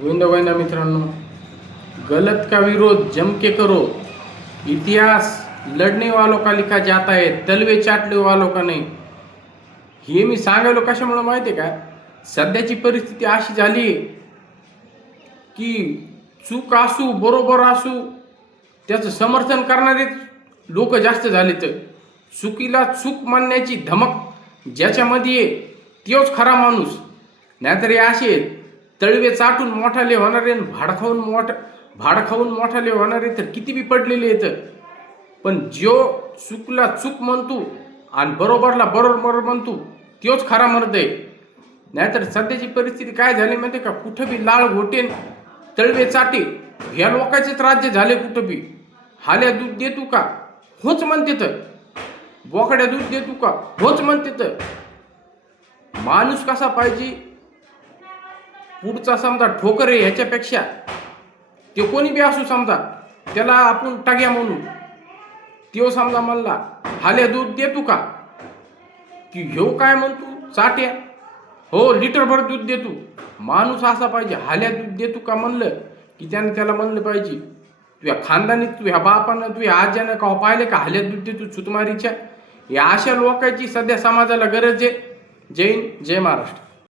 गोविंदा मित्रांनो गलत का विरोध जमके करो. इतिहास लढणे वालो का लिखा जात आहे तलवे चाटले वालो का नाही? हे मी सांगायलो कशामुळे माहिती आहे का? सध्याची परिस्थिती अशी झाली आहे की चूक असू बरोबर असू त्याचं समर्थन करणारे लोक जास्त झाले तर चुकीला चूक मानण्याची धमक ज्याच्यामध्ये तोच खरा माणूस. नाहीतर हे असे तळवे चाटून मोठाले होणारे आणि भाड खाऊन मोठ भाड खाऊन मोठाले होणारे तर किती बी पडलेले आहेत. पण जो चुकला चूक म्हणतो आणि बरोबरला बरोबर बरोबर म्हणतो तोच खरा म्हणत आहे. नाहीतर सध्याची परिस्थिती काय झाली माहिती का? कुठं बी लाळ घोटेन तळवे चाटे ह्या लोकांचेच राज्य झाले कुठं बी. हाल्या दूध देतो का? होच म्हणते तर बोकड्या दूध देतो का? होच म्हणते तर माणूस कसा पाहिजे? पुढचा समजा ठोकर आहे ह्याच्यापेक्षा ते कोणी बी असू समजा त्याला आपण टाग्या म्हणू. त्यो समजा म्हणला हाल्या दूध देतो का? की ह्यो काय म्हणतो? चाट्या हो लिटरभर दूध देतो. माणूस असा पाहिजे हाल्या दूध देतो का? म्हणलं की त्याने त्याला म्हणलं पाहिजे तुझ्या खानदानी तुझ्या बापानं तुझ्या आज्यानं का हो पाहिले का हाल्या दूध देतो सुतमारीच्या या अशा लोकांची सध्या समाजाला गरज आहे. जैन जय महाराष्ट्र.